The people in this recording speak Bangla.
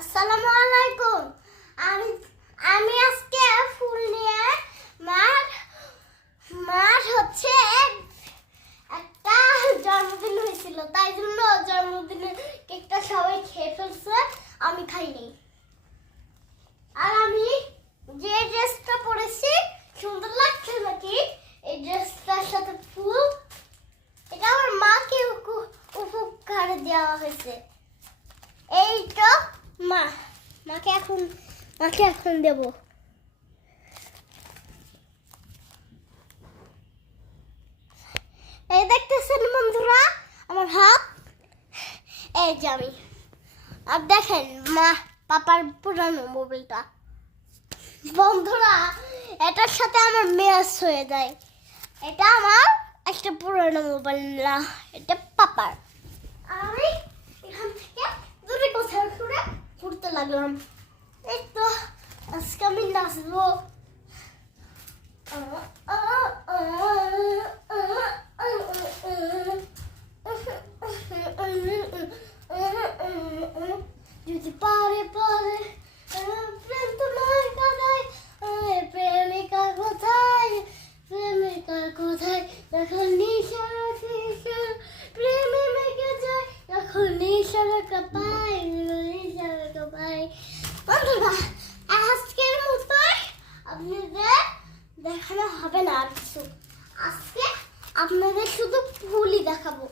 আসসালামু আলাইকুম। আমি আমি আজকে ফুল নিয়ে মার মার হচ্ছে একটা জন্মদিন হয়েছিল, তাই জন্য জন্মদিনের কেকটা সবাই খেয়ে ফেলছে, আমি খাইনি। আর আমি যে ড্রেসটা পরেছি সুন্দর লাগছে নাকি? এই ড্রেসটার সাথে ফুল, এটা আমার মাকে উপহার দেওয়া হয়েছে। এই তো মাকে এখন দেব। এই দেখতেছেন বন্ধুরা আমার হাত, এই যে আমি। আর দেখেন পাপার পুরানো মোবাইলটা। বন্ধুরা এটার সাথে আমার ম্যাচ হয়ে যায়। এটা আমার একটা পুরানো মোবাইল না, এটা পাপার। আমি এখান থেকে দূরে কোথাও ঘুরতে লাগলাম। এই তো আজকে আমি নাচবো। যদি পারে পারে প্রেম তোমার কথায়, প্রেমিকা কোথায়, প্রেমিকা কোথায়, যখন নিশারা প্রেমে মেঘে যায়, যখন নিশারা কাঁপায়, নিশারা কাঁপায়। বন্ধুরা আজকের মতো আপনাদের দেখানো হবে না আর কিছু, আজকে আপনাদের শুধু ফুলই দেখাবো।